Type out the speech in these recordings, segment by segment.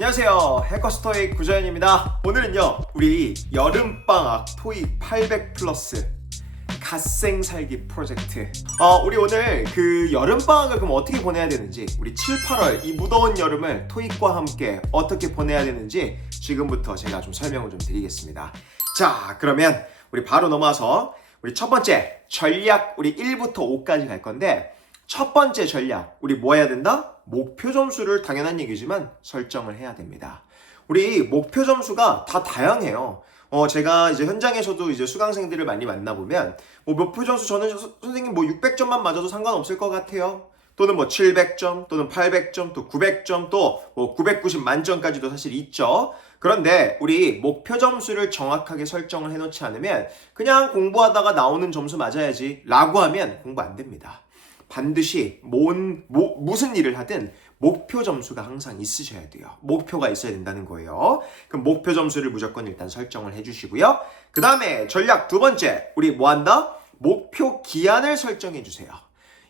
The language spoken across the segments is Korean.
안녕하세요. 해커스토익 구자연입니다. 오늘은요, 우리 여름방학 토익 800 플러스 갓생 살기 프로젝트. 우리 오늘 그 여름방학을 그럼 어떻게 보내야 되는지, 우리 7, 8월 이 무더운 여름을 토익과 함께 어떻게 보내야 되는지 지금부터 제가 좀 설명을 좀 드리겠습니다. 자, 그러면 우리 바로 넘어와서 우리 첫 번째 전략, 우리 1부터 5까지 갈 건데, 첫 번째 전략, 우리 뭐 해야 된다? 목표 점수를 당연한 얘기지만 설정을 해야 됩니다. 우리 목표 점수가 다 다양해요. 제가 이제 현장에서도 이제 수강생들을 많이 만나보면, 목표 점수 저는 선생님 600점만 맞아도 상관없을 것 같아요. 또는 700점, 또는 800점, 또 900점, 또 990 만점까지도 사실 있죠. 그런데 우리 목표 점수를 정확하게 설정을 해놓지 않으면 그냥 공부하다가 나오는 점수 맞아야지 라고 하면 공부 안 됩니다. 반드시 무슨 일을 하든 목표 점수가 항상 있으셔야 돼요. 목표가 있어야 된다는 거예요. 그럼 목표 점수를 무조건 일단 설정을 해주시고요. 그 다음에 전략 두 번째, 우리 뭐 한다? 목표 기한을 설정해 주세요.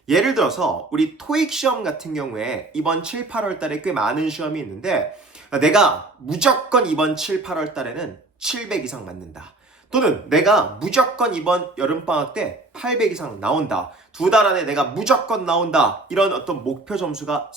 예를 들어서 우리 토익 시험 같은 경우에 이번 7, 8월 달에 꽤 많은 시험이 있는데, 내가 무조건 이번 7, 8월 달에는 700 이상 맞는다. 또는 내가 무조건 이번 여름방학 때 800 이상 나온다. 2달 안에 내가 무조건 나온다. 이런 어떤 목표 점수가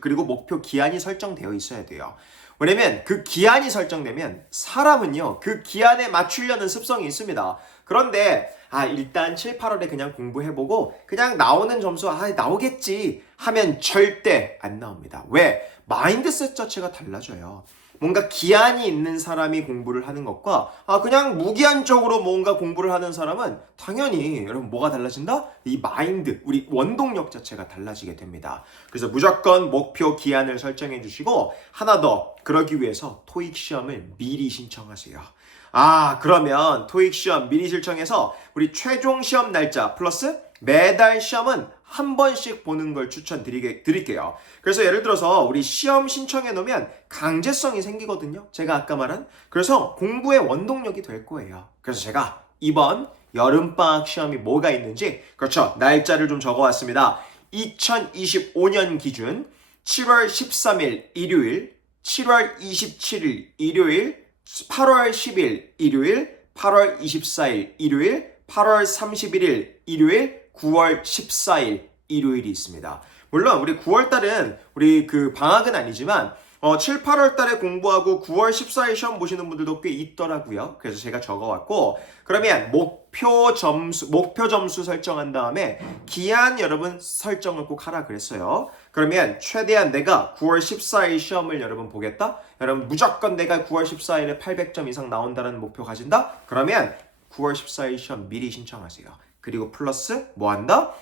그리고 목표 기한이 설정되어 있어야 돼요. 왜냐면 그 기한이 설정되면 사람은요, 그 기한에 맞추려는 습성이 있습니다. 그런데 일단 7, 8월에 그냥 공부해보고 그냥 나오는 점수 나오겠지 하면 절대 안 나옵니다. 왜? 마인드셋 자체가 달라져요. 뭔가 기한이 있는 사람이 공부를 하는 것과 그냥 무기한적으로 뭔가 공부를 하는 사람은 당연히 여러분 뭐가 달라진다? 이 마인드, 우리 원동력 자체가 달라지게 됩니다. 그래서 무조건 목표 기한을 설정해 주시고, 하나 더, 그러기 위해서 토익 시험을 미리 신청하세요. 그러면 토익 시험 미리 신청해서 우리 최종 시험 날짜 플러스 매달 시험은 한 번씩 보는 걸 드릴게요. 그래서 예를 들어서 우리 시험 신청해 놓으면 강제성이 생기거든요. 제가 아까 말한. 그래서 공부의 원동력이 될 거예요. 그래서 제가 이번 여름방학 시험이 뭐가 있는지, 그렇죠, 날짜를 좀 적어왔습니다. 2025년 기준 7월 13일 일요일, 7월 27일 일요일, 8월 10일 일요일, 8월 24일 일요일, 8월 31일 일요일, 9월 14일 일요일이 있습니다. 물론 우리 9월달은 우리 그 방학은 아니지만 7, 8월달에 공부하고 9월 14일 시험 보시는 분들도 꽤 있더라고요. 그래서 제가 적어왔고, 그러면 목표 점수 설정한 다음에 기한 여러분 설정을 꼭 하라 그랬어요. 그러면 최대한 내가 9월 14일 시험을 여러분 보겠다? 여러분 무조건 내가 9월 14일에 800점 이상 나온다는 목표 가진다? 그러면 9월 14일 시험 미리 신청하세요. 그리고 플러스 뭐 한다?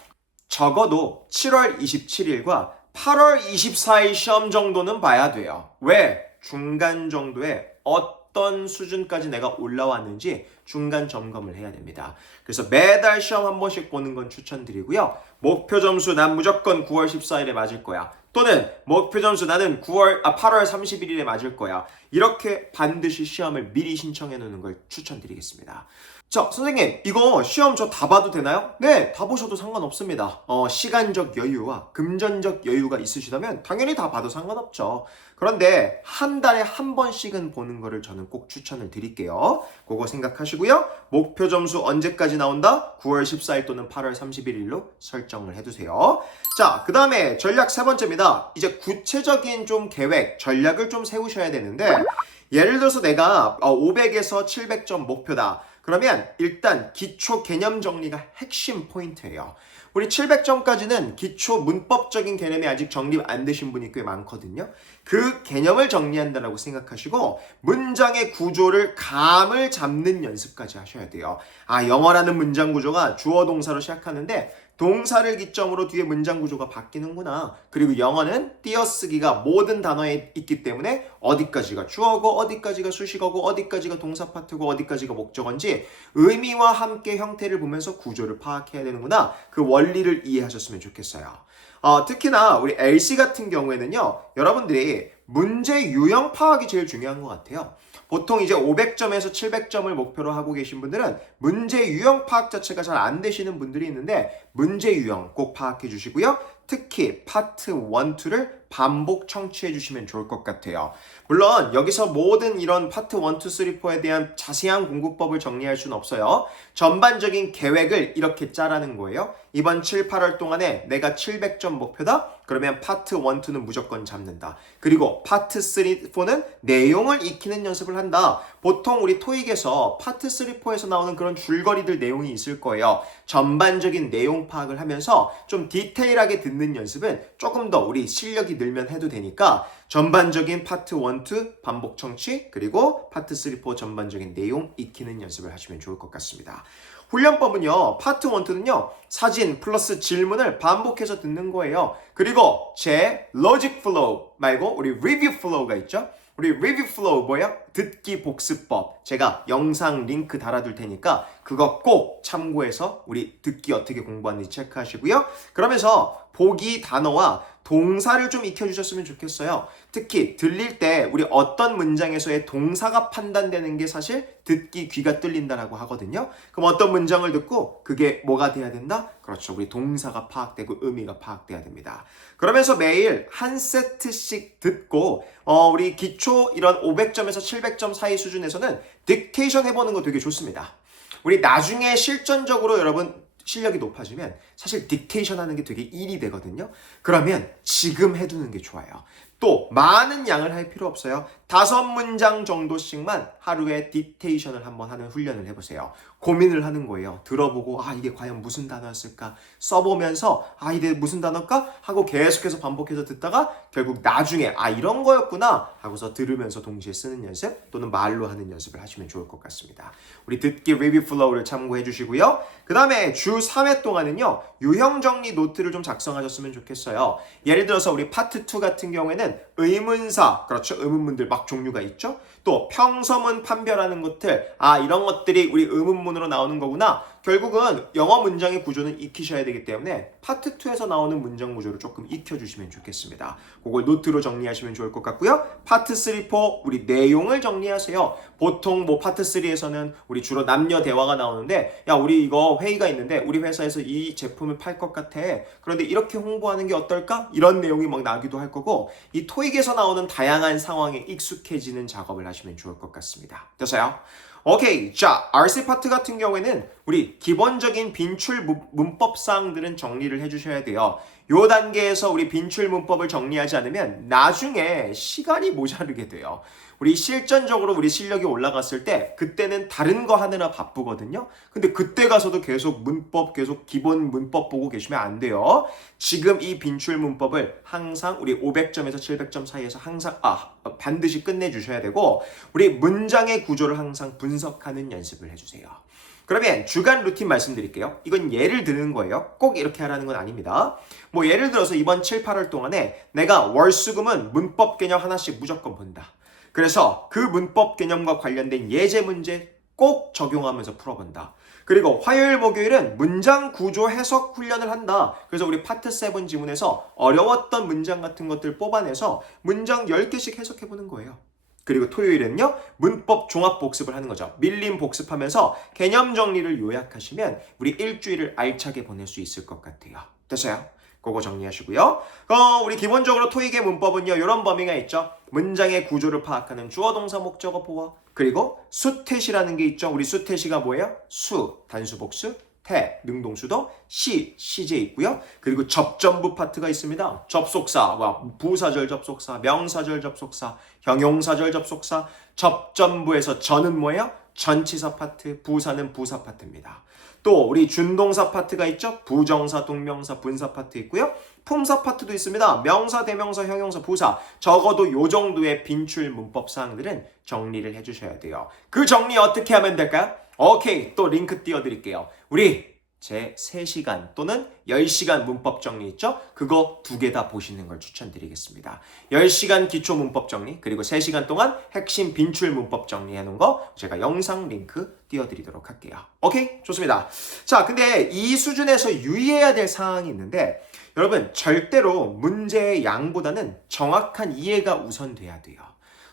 적어도 7월 27일과 8월 24일 시험 정도는 봐야 돼요. 왜? 중간 정도에 어떤 수준까지 내가 올라왔는지 중간 점검을 해야 됩니다. 그래서 매달 시험 한 번씩 보는 건 추천드리고요. 목표 점수 난 무조건 9월 14일에 맞을 거야. 또는 목표 점수 나는 8월 31일에 맞을 거야. 이렇게 반드시 시험을 미리 신청해 놓는 걸 추천드리겠습니다. 자, 선생님, 이거 시험 저 다 봐도 되나요? 네, 다 보셔도 상관없습니다. 시간적 여유와 금전적 여유가 있으시다면 당연히 다 봐도 상관없죠. 그런데 한 달에 한 번씩은 보는 거를 저는 꼭 추천을 드릴게요. 그거 생각하시고요. 목표 점수 언제까지 나온다? 9월 14일 또는 8월 31일로 설정을 해두세요. 자, 그 다음에 전략 세 번째입니다. 이제 구체적인 좀 계획, 전략을 좀 세우셔야 되는데, 예를 들어서 내가 500에서 700점 목표다. 그러면 일단 기초 개념 정리가 핵심 포인트예요. 우리 700점까지는 기초 문법적인 개념이 아직 정립 안 되신 분이 꽤 많거든요. 그 개념을 정리한다고 생각하시고 문장의 구조를 감을 잡는 연습까지 하셔야 돼요. 영어라는 문장 구조가 주어 동사로 시작하는데 동사를 기점으로 뒤에 문장 구조가 바뀌는구나. 그리고 영어는 띄어쓰기가 모든 단어에 있기 때문에 어디까지가 주어고 어디까지가 수식어고 어디까지가 동사 파트고 어디까지가 목적어인지 의미와 함께 형태를 보면서 구조를 파악해야 되는구나. 그 원리를 이해하셨으면 좋겠어요. 특히나 우리 LC 같은 경우에는요, 여러분들이 문제 유형 파악이 제일 중요한 것 같아요. 보통 이제 500점에서 700점을 목표로 하고 계신 분들은 문제 유형 파악 자체가 잘 안 되시는 분들이 있는데 문제 유형 꼭 파악해 주시고요. 특히 파트 1, 2를 반복 청취해 주시면 좋을 것 같아요. 물론 여기서 모든 이런 파트 1, 2, 3, 4에 대한 자세한 공부법을 정리할 수는 없어요. 전반적인 계획을 이렇게 짜라는 거예요. 이번 7, 8월 동안에 내가 700점 목표다? 그러면 파트 1, 2는 무조건 잡는다. 그리고 파트 3, 4는 내용을 익히는 연습을 한다. 보통 우리 토익에서 파트 3, 4에서 나오는 그런 줄거리들 내용이 있을 거예요. 전반적인 내용 파악을 하면서 좀 디테일하게 듣는 연습은 조금 더 우리 실력이 늘면 해도 되니까 전반적인 파트 1, 2 반복 청취 그리고 파트 3, 4 전반적인 내용 익히는 연습을 하시면 좋을 것 같습니다. 훈련법은요. 파트 1, 2는요. 사진 플러스 질문을 반복해서 듣는 거예요. 그리고 제 로직 플로우 말고 우리 리뷰 플로우가 있죠. 우리 리뷰 플로우 뭐예요? 듣기 복습법. 제가 영상 링크 달아둘 테니까 그거 꼭 참고해서 우리 듣기 어떻게 공부하는지 체크하시고요. 그러면서 보기 단어와 동사를 좀 익혀주셨으면 좋겠어요. 특히 들릴 때 우리 어떤 문장에서의 동사가 판단되는 게 사실 듣기 귀가 뚫린다라고 하거든요. 그럼 어떤 문장을 듣고 그게 뭐가 돼야 된다? 그렇죠. 우리 동사가 파악되고 의미가 파악돼야 됩니다. 그러면서 매일 한 세트씩 듣고 우리 기초 이런 500점에서 700점 사이 수준에서는 딕테이션 해보는 거 되게 좋습니다. 우리 나중에 실전적으로 여러분 실력이 높아지면 사실 딕테이션 하는 게 되게 일이 되거든요. 그러면 지금 해두는 게 좋아요. 또 많은 양을 할 필요 없어요. 5문장 정도씩만 하루에 딕테이션을 한번 하는 훈련을 해보세요. 고민을 하는 거예요. 들어보고 이게 과연 무슨 단어였을까? 써보면서 이게 무슨 단어일까? 하고 계속해서 반복해서 듣다가 결국 나중에 이런 거였구나 하고서 들으면서 동시에 쓰는 연습 또는 말로 하는 연습을 하시면 좋을 것 같습니다. 우리 듣기 리뷰 플로우를 참고해 주시고요. 그 다음에 주 3회 동안은요. 유형 정리 노트를 좀 작성하셨으면 좋겠어요. 예를 들어서 우리 파트 2 같은 경우에는 의문사, 그렇죠. 의문문들 막 종류가 있죠. 또 평서문 판별하는 것들, 이런 것들이 우리 의문문으로 나오는 거구나. 결국은 영어 문장의 구조는 익히셔야 되기 때문에 파트 2에서 나오는 문장 구조를 조금 익혀주시면 좋겠습니다. 그걸 노트로 정리하시면 좋을 것 같고요. 파트 3, 4 우리 내용을 정리하세요. 보통 뭐 파트 3에서는 우리 주로 남녀 대화가 나오는데 야 우리 이거 회의가 있는데 우리 회사에서 이 제품을 팔 것 같아. 그런데 이렇게 홍보하는 게 어떨까? 이런 내용이 막 나기도 할 거고 이 토익에서 나오는 다양한 상황에 익숙해지는 작업을 하시면 좋을 것 같습니다. 됐어요? 오케이. 자, RC 파트 같은 경우에는 우리 기본적인 빈출 문법 사항들은 정리를 해주셔야 돼요. 요 단계에서 우리 빈출 문법을 정리하지 않으면 나중에 시간이 모자르게 돼요. 우리 실전적으로 우리 실력이 올라갔을 때 그때는 다른 거 하느라 바쁘거든요. 근데 그때 가서도 계속 문법 계속 기본 문법 보고 계시면 안 돼요. 지금 이 빈출 문법을 항상 우리 500점에서 700점 사이에서 항상 반드시 끝내주셔야 되고 우리 문장의 구조를 항상 분석하는 연습을 해주세요. 그러면 주간 루틴 말씀드릴게요. 이건 예를 드는 거예요. 꼭 이렇게 하라는 건 아닙니다. 뭐 예를 들어서 이번 7, 8월 동안에 내가 월수금은 문법 개념 하나씩 무조건 본다. 그래서 그 문법 개념과 관련된 예제 문제 꼭 적용하면서 풀어본다. 그리고 화요일, 목요일은 문장 구조 해석 훈련을 한다. 그래서 우리 파트 7 지문에서 어려웠던 문장 같은 것들 뽑아내서 문장 10개씩 해석해보는 거예요. 그리고 토요일은요. 문법 종합 복습을 하는 거죠. 밀림 복습하면서 개념 정리를 요약하시면 우리 일주일을 알차게 보낼 수 있을 것 같아요. 됐어요? 그거 정리하시고요. 우리 기본적으로 토익의 문법은요. 이런 범위가 있죠. 문장의 구조를 파악하는 주어, 동사, 목적어, 보어. 그리고 수태시라는 게 있죠. 우리 수태시가 뭐예요? 수, 단수, 복수. 태, 능동수도, 시제 있고요. 그리고 접전부 파트가 있습니다. 접속사, 부사절 접속사, 명사절 접속사, 형용사절 접속사. 접전부에서 전은 뭐예요? 전치사 파트, 부사는 부사 파트입니다. 또 우리 준동사 파트가 있죠. 부정사, 동명사, 분사 파트 있고요. 품사 파트도 있습니다. 명사, 대명사, 형용사, 부사. 적어도 요 정도의 빈출 문법 사항들은 정리를 해주셔야 돼요. 그 정리 어떻게 하면 될까요? 오케이, 또 링크 띄워드릴게요. 우리 제 3시간 또는 10시간 문법 정리 있죠? 그거 2개 다 보시는 걸 추천드리겠습니다. 10시간 기초 문법 정리 그리고 3시간 동안 핵심 빈출 문법 정리해 놓은 거 제가 영상 링크 띄워드리도록 할게요. 오케이? 좋습니다. 자, 근데 이 수준에서 유의해야 될 사항이 있는데 여러분 절대로 문제의 양보다는 정확한 이해가 우선돼야 돼요.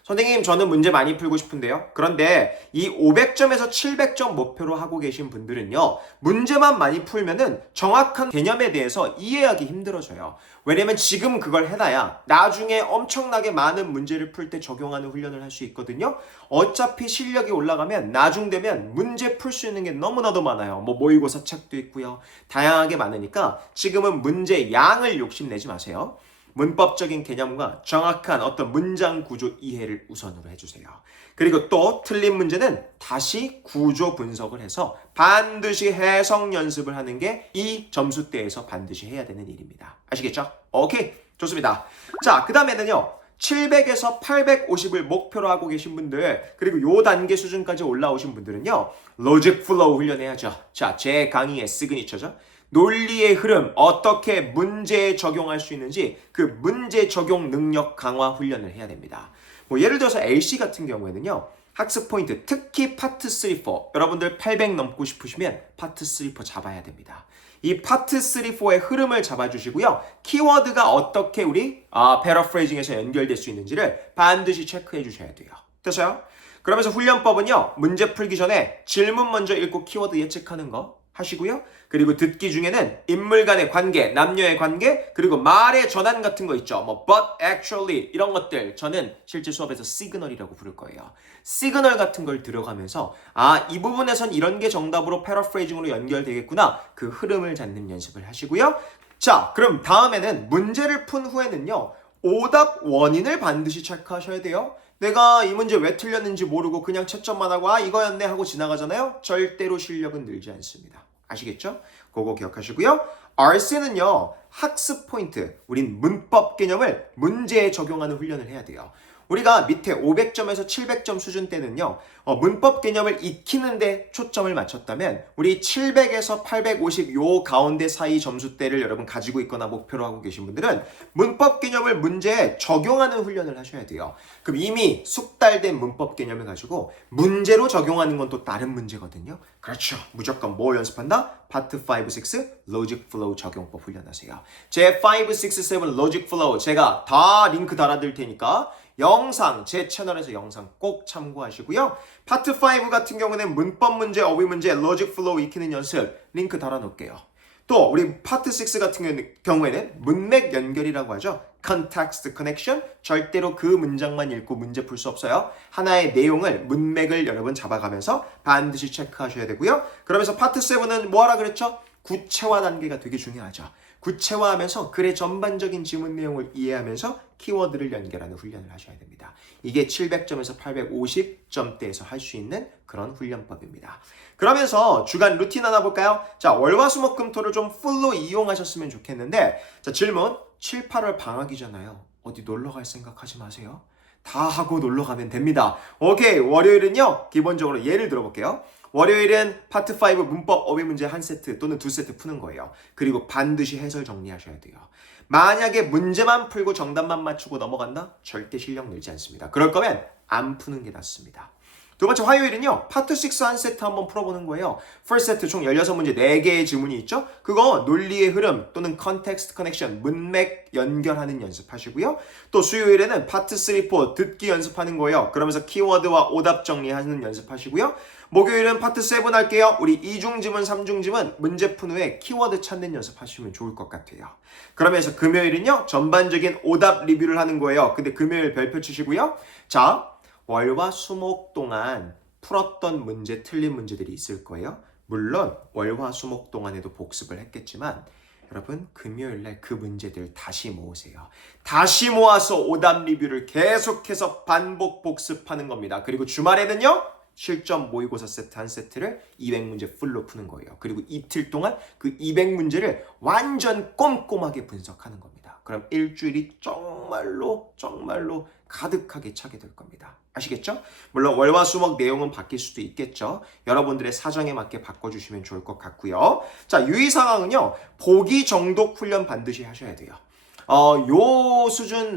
선생님, 저는 문제 많이 풀고 싶은데요. 그런데 이 500점에서 700점 목표로 하고 계신 분들은요, 문제만 많이 풀면은 정확한 개념에 대해서 이해하기 힘들어져요. 왜냐면 지금 그걸 해놔야 나중에 엄청나게 많은 문제를 풀 때 적용하는 훈련을 할 수 있거든요. 어차피 실력이 올라가면 나중 되면 문제 풀 수 있는 게 너무나도 많아요. 뭐 모의고사 책도 있고요. 다양하게 많으니까 지금은 문제 양을 욕심내지 마세요. 문법적인 개념과 정확한 어떤 문장 구조 이해를 우선으로 해주세요. 그리고 또 틀린 문제는 다시 구조 분석을 해서 반드시 해석 연습을 하는 게 이 점수대에서 반드시 해야 되는 일입니다. 아시겠죠? 오케이, 좋습니다. 자, 그 다음에는요. 700에서 850을 목표로 하고 계신 분들, 그리고 요 단계 수준까지 올라오신 분들은요. 로직 플로우 훈련해야죠. 자, 제 강의의 시그니처죠. 논리의 흐름, 어떻게 문제에 적용할 수 있는지 그 문제 적용 능력 강화 훈련을 해야 됩니다. 뭐 예를 들어서 LC 같은 경우에는요. 학습 포인트, 특히 파트 3, 4. 여러분들 800 넘고 싶으시면 파트 3, 4 잡아야 됩니다. 이 파트 3, 4의 흐름을 잡아주시고요. 키워드가 어떻게 우리 패러프레이징에서 연결될 수 있는지를 반드시 체크해 주셔야 돼요. 됐어요? 그러면서 훈련법은요. 문제 풀기 전에 질문 먼저 읽고 키워드 예측하는 거 하시고요. 그리고 듣기 중에는 인물 간의 관계, 남녀의 관계, 그리고 말의 전환 같은 거 있죠. 뭐 but, actually 이런 것들 저는 실제 수업에서 시그널이라고 부를 거예요. 시그널 같은 걸 들어가면서 이 부분에선 이런 게 정답으로 패러프레이징으로 연결되겠구나. 그 흐름을 잡는 연습을 하시고요. 자, 그럼 다음에는 문제를 푼 후에는요. 오답 원인을 반드시 체크하셔야 돼요. 내가 이 문제 왜 틀렸는지 모르고 그냥 채점만 하고 이거였네 하고 지나가잖아요. 절대로 실력은 늘지 않습니다. 아시겠죠? 그거 기억하시고요. RC는요. 학습 포인트, 우린 문법 개념을 문제에 적용하는 훈련을 해야 돼요. 우리가 밑에 500점에서 700점 수준 때는요. 문법 개념을 익히는데 초점을 맞췄다면 우리 700에서 850 요 가운데 사이 점수대를 여러분 가지고 있거나 목표로 하고 계신 분들은 문법 개념을 문제에 적용하는 훈련을 하셔야 돼요. 그럼 이미 숙달된 문법 개념을 가지고 문제로 적용하는 건 또 다른 문제거든요. 그렇죠. 무조건 뭐 연습한다? 파트 5, 6 로직 플로우 적용법 훈련하세요. 제 5, 6, 7 로직 플로우 제가 다 링크 달아드릴 테니까 영상, 제 채널에서 영상 꼭 참고하시고요. 파트 5 같은 경우는 문법 문제, 어휘 문제, 로직 플로우 익히는 연습 링크 달아놓을게요. 또 우리 파트 6 같은 경우에는 문맥 연결이라고 하죠. context connection. 절대로 그 문장만 읽고 문제 풀 수 없어요. 하나의 내용을, 문맥을 여러분 잡아가면서 반드시 체크하셔야 되고요. 그러면서 파트 7은 뭐 하라 그랬죠? 구체화 단계가 되게 중요하죠. 구체화하면서 글의 전반적인 지문 내용을 이해하면서 키워드를 연결하는 훈련을 하셔야 됩니다. 이게 700점에서 850점대에서 할 수 있는 그런 훈련법입니다. 그러면서 주간 루틴 하나 볼까요? 자, 월화수목금토를 좀 풀로 이용하셨으면 좋겠는데 자, 질문 7, 8월 방학이잖아요. 어디 놀러 갈 생각하지 마세요. 다 하고 놀러 가면 됩니다. 오케이, 월요일은요. 기본적으로 예를 들어볼게요. 월요일은 파트 5 문법 어휘 문제 한 세트 또는 두 세트 푸는 거예요. 그리고 반드시 해설 정리하셔야 돼요. 만약에 문제만 풀고 정답만 맞추고 넘어간다? 절대 실력 늘지 않습니다. 그럴 거면 안 푸는 게 낫습니다. 두 번째 화요일은요. 파트 6 한 세트 한번 풀어보는 거예요. first 세트 총 16문제 4개의 지문이 있죠. 그거 논리의 흐름 또는 context connection 문맥 연결하는 연습하시고요. 또 수요일에는 파트 3, 4 듣기 연습하는 거예요. 그러면서 키워드와 오답 정리하는 연습하시고요. 목요일은 파트 7 할게요. 우리 이중지문, 3중지문 문제 푼 후에 키워드 찾는 연습하시면 좋을 것 같아요. 그러면서 금요일은요. 전반적인 오답 리뷰를 하는 거예요. 근데 금요일 별표 치시고요. 자, 월화 수목 동안 풀었던 문제, 틀린 문제들이 있을 거예요. 물론 월화 수목 동안에도 복습을 했겠지만 여러분 금요일날 그 문제들 다시 모으세요. 다시 모아서 오답 리뷰를 계속해서 반복 복습하는 겁니다. 그리고 주말에는요. 실전 모의고사 세트 한 세트를 200문제 풀로 푸는 거예요. 그리고 이틀 동안 그 200문제를 완전 꼼꼼하게 분석하는 겁니다. 그럼 일주일이 정말로 가득하게 차게 될 겁니다. 아시겠죠? 물론 월화수목 내용은 바뀔 수도 있겠죠. 여러분들의 사정에 맞게 바꿔주시면 좋을 것 같고요. 자, 유의사항은요. 보기 정독 훈련 반드시 하셔야 돼요. 요 수준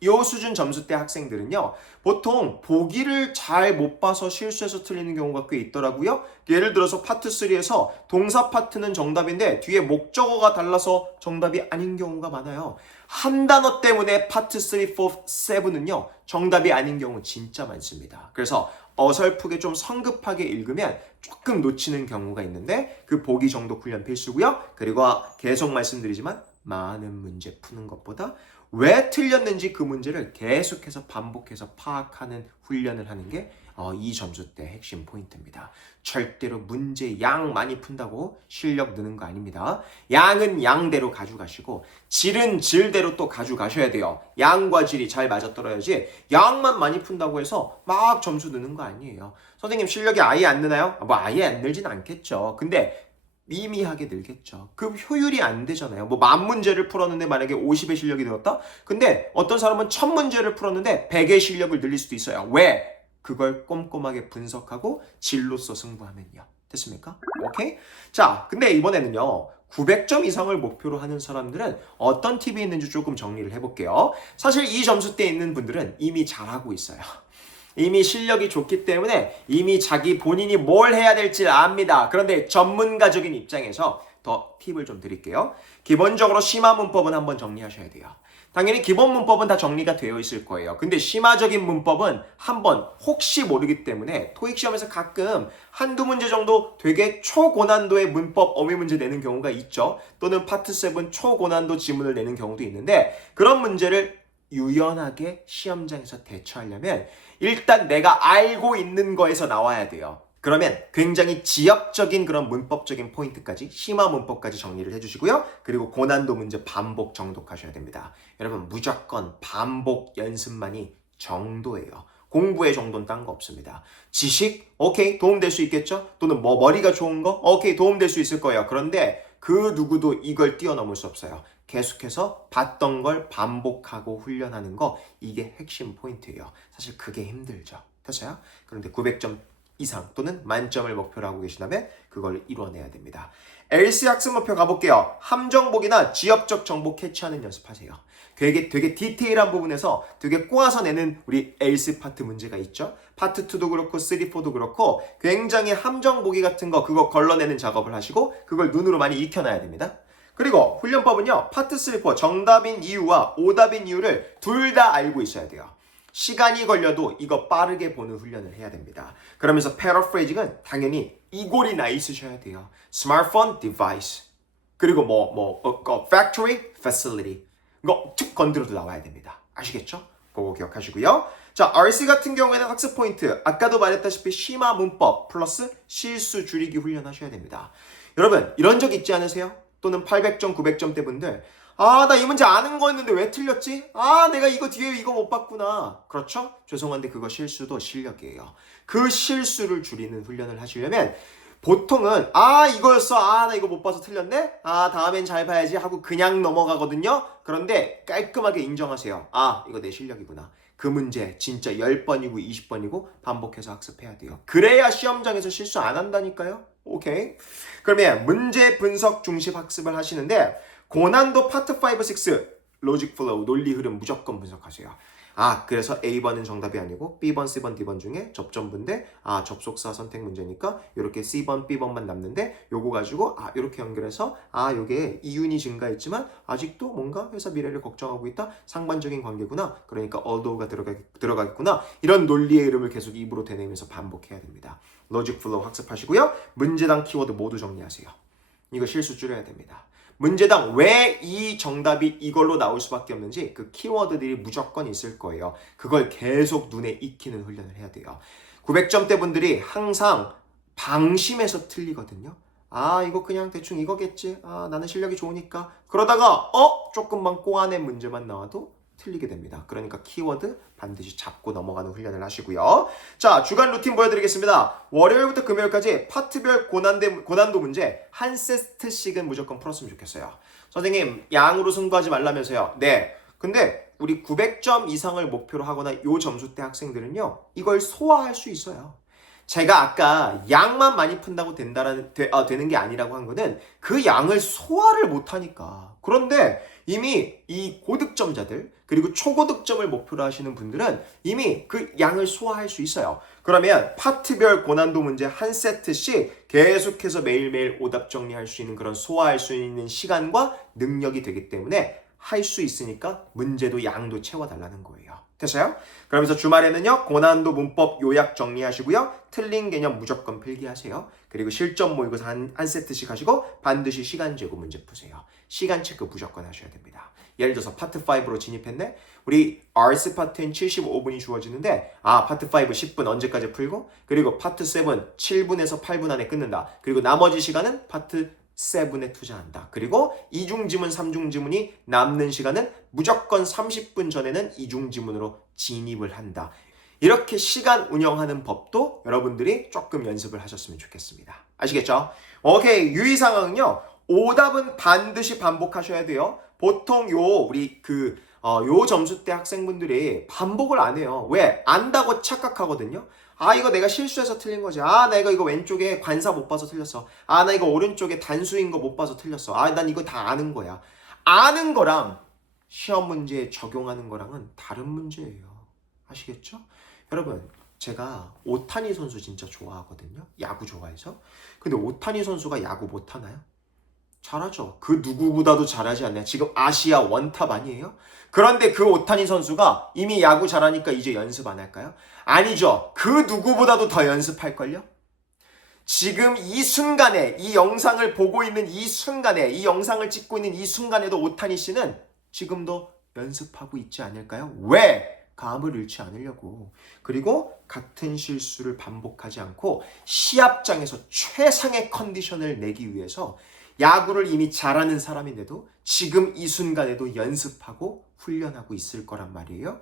이 수준 점수대 학생들은요, 보통 보기를 잘 못 봐서 실수해서 틀리는 경우가 꽤 있더라고요. 예를 들어서 파트 3에서 동사 파트는 정답인데 뒤에 목적어가 달라서 정답이 아닌 경우가 많아요. 한 단어 때문에 파트 3, 4, 7은요, 정답이 아닌 경우 진짜 많습니다. 그래서 어설프게 좀 성급하게 읽으면 조금 놓치는 경우가 있는데 그 보기 정도 훈련 필수고요. 그리고 계속 말씀드리지만 많은 문제 푸는 것보다 왜 틀렸는지 그 문제를 계속해서 반복해서 파악하는 훈련을 하는 게 이 점수대 핵심 포인트입니다. 절대로 문제 양 많이 푼다고 실력 느는 거 아닙니다. 양은 양대로 가져가시고 질은 질대로 또 가져가셔야 돼요. 양과 질이 잘 맞아떨어야지 양만 많이 푼다고 해서 막 점수 느는 거 아니에요. 선생님 실력이 아예 안 느나요? 뭐 아예 안 늘진 않겠죠. 근데 미미하게 늘겠죠. 그 효율이 안 되잖아요. 뭐 10,000문제를 풀었는데 만약에 50의 실력이 늘었다? 근데 어떤 사람은 1000문제를 풀었는데 100의 실력을 늘릴 수도 있어요. 왜? 그걸 꼼꼼하게 분석하고 질로써 승부하면요. 됐습니까? 오케이? 자, 근데 이번에는요. 900점 이상을 목표로 하는 사람들은 어떤 팁이 있는지 조금 정리를 해볼게요. 사실 이 점수대에 있는 분들은 이미 잘하고 있어요. 이미 실력이 좋기 때문에 이미 자기 본인이 뭘 해야 될지 압니다. 그런데 전문가적인 입장에서 더 팁을 좀 드릴게요. 기본적으로 심화 문법은 한번 정리하셔야 돼요. 당연히 기본 문법은 다 정리가 되어 있을 거예요. 근데 심화적인 문법은 한번 혹시 모르기 때문에 토익 시험에서 가끔 한두 문제 정도 되게 초고난도의 문법 어미 문제 내는 경우가 있죠. 또는 파트 7 초고난도 지문을 내는 경우도 있는데 그런 문제를 유연하게 시험장에서 대처하려면 일단 내가 알고 있는 거에서 나와야 돼요. 그러면 굉장히 지역적인 그런 문법적인 포인트까지 심화 문법까지 정리를 해주시고요. 그리고 고난도 문제 반복 정독하셔야 됩니다. 여러분 무조건 반복 연습만이 정도예요. 공부의 정도는 딴 거 없습니다. 지식? 오케이 도움될 수 있겠죠? 또는 뭐 머리가 좋은 거? 오케이 도움될 수 있을 거예요. 그런데 그 누구도 이걸 뛰어넘을 수 없어요. 계속해서 봤던 걸 반복하고 훈련하는 거 이게 핵심 포인트예요. 사실 그게 힘들죠. 됐어요? 그런데 900점 이상 또는 만점을 목표로 하고 계시다면 그걸 이뤄내야 됩니다. LC 학습 목표 가볼게요. 함정복이나 지역적 정보 캐치하는 연습하세요. 되게 디테일한 부분에서 되게 꼬아서 내는 우리 LC 파트 문제가 있죠. 파트 2도 그렇고 3, 4도 그렇고 굉장히 함정보기 같은 거 그거 걸러내는 작업을 하시고 그걸 눈으로 많이 익혀놔야 됩니다. 그리고 훈련법은요. 파트 3, 4 정답인 이유와 오답인 이유를 둘 다 알고 있어야 돼요. 시간이 걸려도 이거 빠르게 보는 훈련을 해야 됩니다. 그러면서 paraphrasing은 당연히 이골이 나 있으셔야 돼요. smartphone device 그리고 factory facility 이거 툭 건드려도 나와야 됩니다. 아시겠죠? 그거 기억하시고요. 자, RC 같은 경우에는 학습 포인트 아까도 말했다시피 심화 문법 플러스 실수 줄이기 훈련하셔야 됩니다. 여러분 이런 적 있지 않으세요? 또는 800점 900점대 분들 나 이 문제 아는 거였는데 왜 틀렸지? 내가 이거 뒤에 이거 못 봤구나. 그렇죠? 죄송한데 그거 실수도 실력이에요. 그 실수를 줄이는 훈련을 하시려면 보통은 이거였어. 나 이거 못 봐서 틀렸네. 다음엔 잘 봐야지 하고 그냥 넘어가거든요. 그런데 깔끔하게 인정하세요. 이거 내 실력이구나. 그 문제 진짜 10번이고 20번이고 반복해서 학습해야 돼요. 그래야 시험장에서 실수 안 한다니까요. 오케이. 그러면 문제 분석 중심 학습을 하시는데 고난도 파트 5, 6 로직 플로우, 논리 흐름 무조건 분석하세요. 그래서 A번은 정답이 아니고 B번, C번, D번 중에 접점부인데 접속사 선택 문제니까 이렇게 C번, B번만 남는데 요거 가지고 이렇게 연결해서 요게 이윤이 증가했지만 아직도 뭔가 회사 미래를 걱정하고 있다. 상반적인 관계구나. 그러니까 although가 들어가겠구나. 이런 논리의 이름을 계속 입으로 되뇌면서 반복해야 됩니다. 로직 플로우 학습하시고요. 문제당 키워드 모두 정리하세요. 이거 실수 줄여야 됩니다. 문제당 왜 이 정답이 이걸로 나올 수밖에 없는지 그 키워드들이 무조건 있을 거예요. 그걸 계속 눈에 익히는 훈련을 해야 돼요. 900점대 분들이 항상 방심해서 틀리거든요. 이거 그냥 대충 이거겠지. 나는 실력이 좋으니까. 그러다가 조금만 꼬아낸 문제만 나와도 틀리게 됩니다. 그러니까 키워드 반드시 잡고 넘어가는 훈련을 하시고요. 자, 주간 루틴 보여드리겠습니다. 월요일부터 금요일까지 파트별 고난도 문제 한 세트씩은 무조건 풀었으면 좋겠어요. 선생님, 양으로 승부하지 말라면서요. 네. 근데 우리 900점 이상을 목표로 하거나 요 점수대 학생들은요. 이걸 소화할 수 있어요. 제가 아까 양만 많이 푼다고 되는 게 아니라고 한 거는 그 양을 소화를 못하니까. 그런데 이미 이 고득점자들 그리고 초고득점을 목표로 하시는 분들은 이미 그 양을 소화할 수 있어요. 그러면 파트별 고난도 문제 한 세트씩 계속해서 매일매일 오답 정리할 수 있는 그런 소화할 수 있는 시간과 능력이 되기 때문에 할 수 있으니까 문제도 양도 채워달라는 거예요. 됐어요? 그러면서 주말에는요, 고난도 문법 요약 정리하시고요, 틀린 개념 무조건 필기하세요. 그리고 실전 모의고사 한 세트씩 하시고 반드시 시간 재고 문제 푸세요. 시간 체크 무조건 하셔야 됩니다. 예를 들어서 파트 5로 진입했네? 우리 RC 파트는 75분이 주어지는데 파트 5 10분 언제까지 풀고, 그리고 파트 7 7분에서 8분 안에 끊는다. 그리고 나머지 시간은 파트 7에 투자한다. 그리고 이중지문, 삼중지문이 남는 시간은 무조건 30분 전에는 이중지문으로 진입을 한다. 이렇게 시간 운영하는 법도 여러분들이 조금 연습을 하셨으면 좋겠습니다. 아시겠죠? 오케이, 유의사항은요, 오답은 반드시 반복하셔야 돼요. 보통 요 점수 대 학생분들이 반복을 안 해요. 왜? 안다고 착각하거든요. 이거 내가 실수해서 틀린 거지. 나 이거 왼쪽에 관사 못 봐서 틀렸어. 나 이거 오른쪽에 단수인 거 못 봐서 틀렸어. 난 이거 다 아는 거야. 아는 거랑 시험 문제에 적용하는 거랑은 다른 문제예요. 아시겠죠? 여러분, 제가 오타니 선수 진짜 좋아하거든요. 야구 좋아해서. 근데 오타니 선수가 야구 못하나요? 잘하죠. 그 누구보다도 잘하지 않나요? 지금 아시아 원탑 아니에요? 그런데 그 오타니 선수가 이미 야구 잘하니까 이제 연습 안 할까요? 아니죠. 그 누구보다도 더 연습할걸요? 지금 이 순간에, 이 영상을 보고 있는 이 순간에, 이 영상을 찍고 있는 이 순간에도 오타니 씨는 지금도 연습하고 있지 않을까요? 왜? 감을 잃지 않으려고. 그리고 같은 실수를 반복하지 않고 시합장에서 최상의 컨디션을 내기 위해서 야구를 이미 잘하는 사람인데도 지금 이 순간에도 연습하고 훈련하고 있을 거란 말이에요.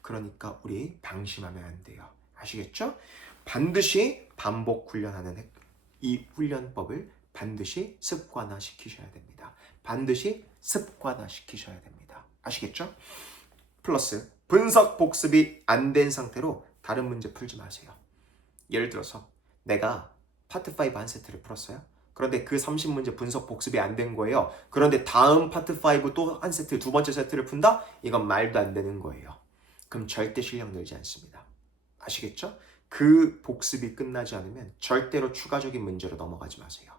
그러니까 우리 방심하면 안 돼요. 아시겠죠? 반드시 반복 훈련하는 이 훈련법을 반드시 습관화시키셔야 됩니다. 반드시 습관화시키셔야 됩니다. 아시겠죠? 플러스 분석 복습이 안 된 상태로 다른 문제 풀지 마세요. 예를 들어서 내가 파트 5 한 세트를 풀었어요. 그런데 그 30문제 분석 복습이 안 된 거예요. 그런데 다음 파트 5 또 한 세트, 두 번째 세트를 푼다? 이건 말도 안 되는 거예요. 그럼 절대 실력 늘지 않습니다. 아시겠죠? 그 복습이 끝나지 않으면 절대로 추가적인 문제로 넘어가지 마세요.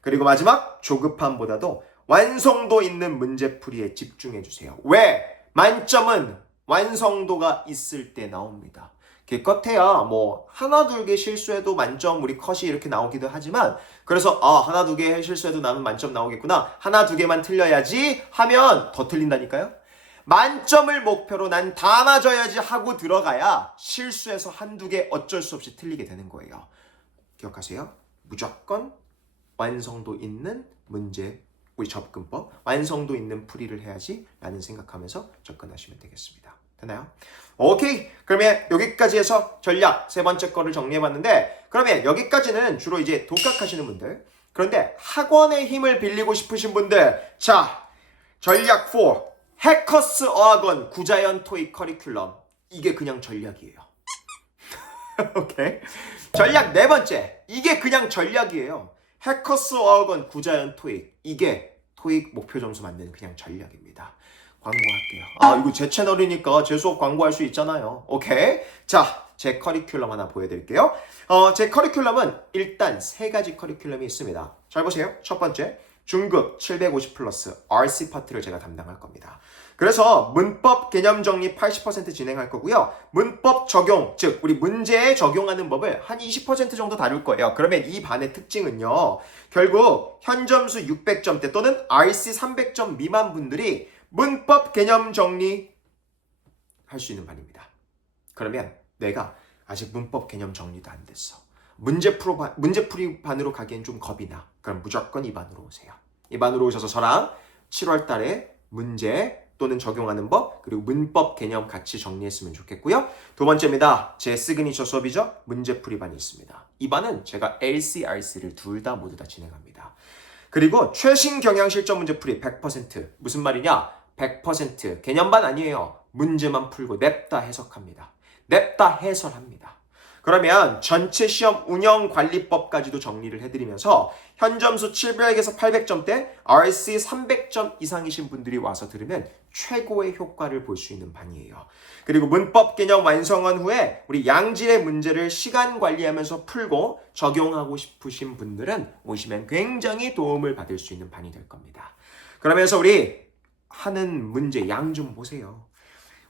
그리고 마지막, 조급함보다도 완성도 있는 문제풀이에 집중해 주세요. 왜? 만점은 완성도가 있을 때 나옵니다. 기껏해야 하나 두 개 실수해도 만점, 우리 컷이 이렇게 나오기도 하지만, 그래서 하나 두 개 실수해도 나는 만점 나오겠구나, 하나 두 개만 틀려야지 하면 더 틀린다니까요. 만점을 목표로 난 다 맞아야지 하고 들어가야 실수해서 한두 개 어쩔 수 없이 틀리게 되는 거예요. 기억하세요. 무조건 완성도 있는 문제, 우리 접근법, 완성도 있는 풀이를 해야지 라는 생각하면서 접근하시면 되겠습니다. 되나요? 오케이. 그러면 여기까지 해서 전략 세 번째 거를 정리해봤는데, 그러면 여기까지는 주로 이제 독학하시는 분들, 그런데 학원의 힘을 빌리고 싶으신 분들, 자, 전략 4 해커스 어학원 구자연 토익 커리큘럼, 이게 그냥 전략이에요. 오케이. 전략 네 번째, 이게 그냥 전략이에요. 해커스 어학원 구자연 토익, 이게 토익 목표 점수 만드는 그냥 전략입니다. 광고할게요. 이거 제 채널이니까 제 수업 광고할 수 있잖아요. 오케이. 자, 제 커리큘럼 하나 보여드릴게요. 제 커리큘럼은 일단 세 가지 커리큘럼이 있습니다. 잘 보세요. 첫 번째, 중급 750 플러스 RC 파트를 제가 담당할 겁니다. 그래서 문법 개념 정리 80% 진행할 거고요. 문법 적용, 즉 우리 문제에 적용하는 법을 한 20% 정도 다룰 거예요. 그러면 이 반의 특징은요, 결국 현점수 600점대 또는 RC 300점 미만 분들이 문법 개념 정리 할 수 있는 반입니다. 그러면 내가 아직 문법 개념 정리도 안 됐어. 문제풀이 반으로 가기엔 좀 겁이 나. 그럼 무조건 이 반으로 오세요. 이 반으로 오셔서 저랑 7월 달에 문제 또는 적용하는 법, 그리고 문법 개념 같이 정리했으면 좋겠고요. 두 번째입니다. 제 시그니처 수업이죠. 문제풀이 반이 있습니다. 이 반은 제가 LC, RC를 둘 다 모두 다 진행합니다. 그리고 최신 경향 실전 문제풀이 100%. 무슨 말이냐? 100% 개념반 아니에요. 문제만 풀고 냅다 해석합니다. 냅다 해설합니다. 그러면 전체 시험 운영관리법까지도 정리를 해드리면서 현점수 700에서 800점대 RC 300점 이상이신 분들이 와서 들으면 최고의 효과를 볼 수 있는 반이에요. 그리고 문법 개념 완성한 후에 우리 양질의 문제를 시간 관리하면서 풀고 적용하고 싶으신 분들은 오시면 굉장히 도움을 받을 수 있는 반이 될 겁니다. 그러면서 우리 하는 문제 양 좀 보세요.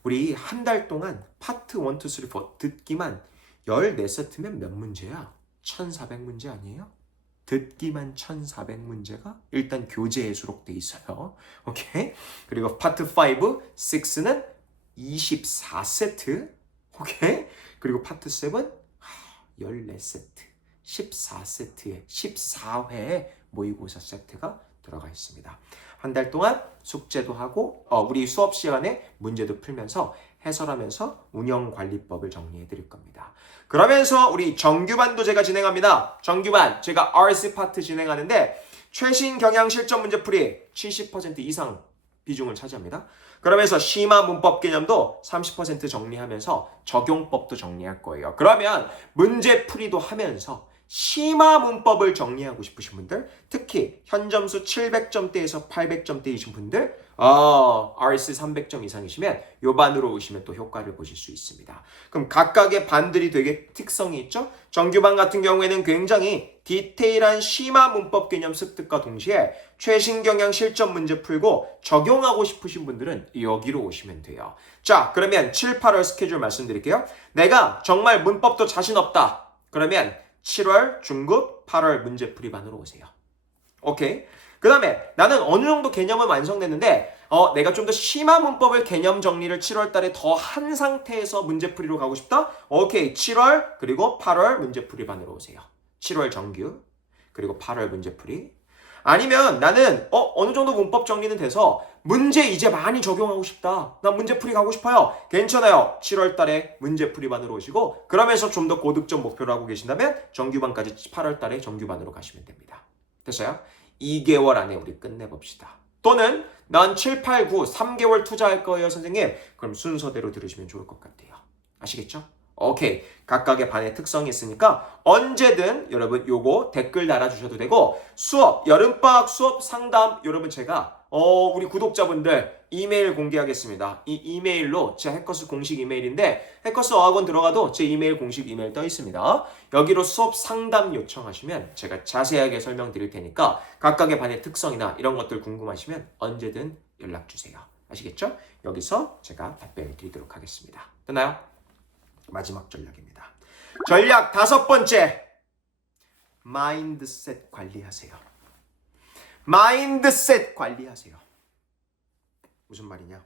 우리 한 달 동안 파트 1, 2, 3, 4 듣기만 14세트면 몇 문제야? 1400문제 아니에요? 듣기만 1400문제가 일단 교재에 수록돼 있어요. 오케이? 그리고 파트 5, 6는 24세트. 오케이? 그리고 파트 7 14세트. 14세트에 14회에 모의고사 세트가 들어가 있습니다. 한 달 동안 숙제도 하고 우리 수업 시간에 문제도 풀면서 해설하면서 운영관리법을 정리해 드릴 겁니다. 그러면서 우리 정규반도 제가 진행합니다. 정규반 제가 RC 파트 진행하는데 최신 경향 실전 문제풀이 70% 이상 비중을 차지합니다. 그러면서 심화 문법 개념도 30% 정리하면서 적용법도 정리할 거예요. 그러면 문제풀이도 하면서 심화 문법을 정리하고 싶으신 분들, 특히 현점수 700점대에서 800점대이신 분들, RC 300점 이상이시면 요 반으로 오시면 또 효과를 보실 수 있습니다. 그럼 각각의 반들이 되게 특성이 있죠? 정규반 같은 경우에는 굉장히 디테일한 심화 문법 개념 습득과 동시에 최신 경향 실전 문제 풀고 적용하고 싶으신 분들은 여기로 오시면 돼요. 자, 그러면 7, 8월 스케줄 말씀드릴게요. 내가 정말 문법도 자신 없다. 그러면 7월 중급, 8월 문제풀이반으로 오세요. 오케이? 그 다음에 나는 어느 정도 개념은 완성됐는데 내가 좀 더 심화 문법을 개념 정리를 7월 달에 더 한 상태에서 문제풀이로 가고 싶다? 오케이. 7월 그리고 8월 문제풀이반으로 오세요. 7월 정규 그리고 8월 문제풀이. 아니면 나는 어느 정도 문법 정리는 돼서 문제 이제 많이 적용하고 싶다. 난 문제풀이 가고 싶어요. 괜찮아요. 7월 달에 문제풀이반으로 오시고 그러면서 좀 더 고득점 목표로 하고 계신다면 정규반까지 8월 달에 정규반으로 가시면 됩니다. 됐어요? 2개월 안에 우리 끝내봅시다. 또는 난 7, 8, 9, 3개월 투자할 거예요, 선생님. 그럼 순서대로 들으시면 좋을 것 같아요. 아시겠죠? 오케이. 각각의 반의 특성이 있으니까 언제든 여러분 요거 댓글 달아주셔도 되고 수업, 여름방학 수업 상담 여러분 제가 우리 구독자분들 이메일 공개하겠습니다. 이 이메일로 제 해커스 공식 이메일인데 해커스 어학원 들어가도 제 이메일 공식 이메일 떠 있습니다. 여기로 수업 상담 요청하시면 제가 자세하게 설명드릴 테니까 각각의 반의 특성이나 이런 것들 궁금하시면 언제든 연락 주세요. 아시겠죠? 여기서 제가 답변을 드리도록 하겠습니다. 됐나요? 마지막 전략입니다. 전략 5번째. 마인드셋 관리하세요. 마인드셋 관리하세요. 무슨 말이냐?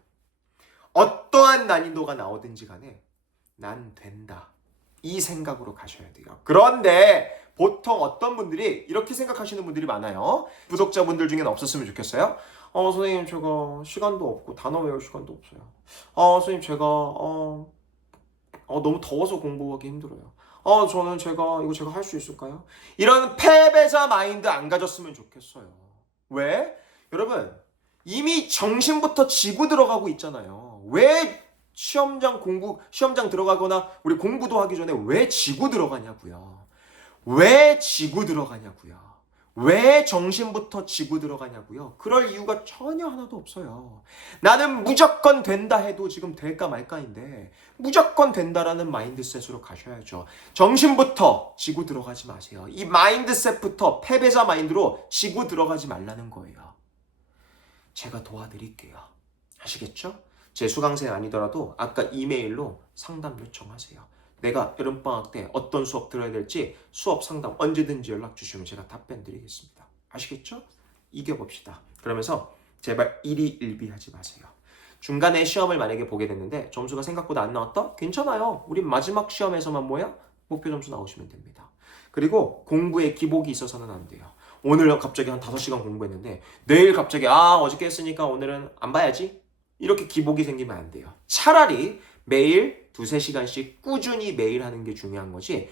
어떠한 난이도가 나오든지 간에 난 된다. 이 생각으로 가셔야 돼요. 그런데 보통 어떤 분들이 이렇게 생각하시는 분들이 많아요. 구독자분들 중에는 없었으면 좋겠어요. 선생님 제가 시간도 없고 단어 외울 시간도 없어요. 선생님 제가 너무 더워서 공부하기 힘들어요. 저는 이거 할 수 있을까요? 이런 패배자 마인드 안 가졌으면 좋겠어요. 왜? 여러분, 이미 정신부터 지고 들어가고 있잖아요. 왜 시험장 들어가거나 우리 공부도 하기 전에 왜 지고 들어가냐고요. 왜 지고 들어가냐고요. 왜 정신부터 지고 들어가냐고요. 그럴 이유가 전혀 하나도 없어요. 나는 무조건 된다 해도 지금 될까 말까인데 무조건 된다라는 마인드셋으로 가셔야죠. 정신부터 지고 들어가지 마세요. 이 마인드셋부터 패배자 마인드로 지고 들어가지 말라는 거예요. 제가 도와드릴게요. 아시겠죠? 제 수강생 아니더라도 아까 이메일로 상담 요청하세요. 내가 여름방학 때 어떤 수업 들어야 될지 수업 상담 언제든지 연락 주시면 제가 답변 드리겠습니다. 아시겠죠? 이겨봅시다. 그러면서 제발 일희일비하지 마세요. 중간에 시험을 만약에 보게 됐는데 점수가 생각보다 안 나왔다? 괜찮아요. 우린 마지막 시험에서만 목표 점수 나오시면 됩니다. 그리고 공부에 기복이 있어서는 안 돼요. 오늘 갑자기 한 5시간 공부했는데 내일 갑자기 어저께 했으니까 오늘은 안 봐야지? 이렇게 기복이 생기면 안 돼요. 차라리 매일 2-3시간씩 꾸준히 매일 하는 게 중요한 거지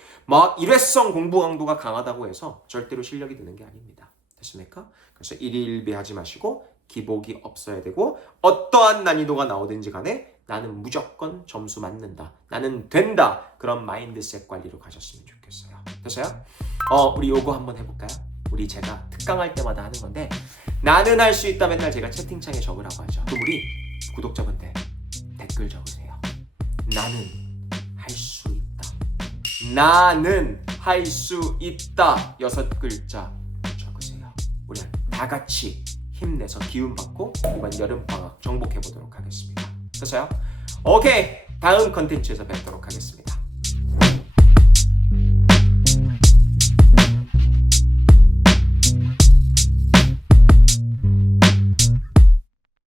일회성 공부 강도가 강하다고 해서 절대로 실력이 느는 게 아닙니다. 됐습니까? 그래서 일희일비하지 마시고 기복이 없어야 되고 어떠한 난이도가 나오든지 간에 나는 무조건 점수 맞는다. 나는 된다. 그런 마인드셋 관리로 가셨으면 좋겠어요. 됐어요? 우리 요거 한번 해볼까요? 우리 제가 특강할 때마다 하는 건데 나는 할 수 있다 맨날 제가 채팅창에 적으라고 하죠. 그럼 우리 구독자분들 댓글 적으세요. 나는 할 수 있다. 나는 할 수 있다. 6글자 적으세요. 우리 다 같이 힘내서 기운 받고 이번 여름방학 정복해 보도록 하겠습니다. 됐어요? 오케이. 다음 컨텐츠에서 뵙도록 하겠습니다.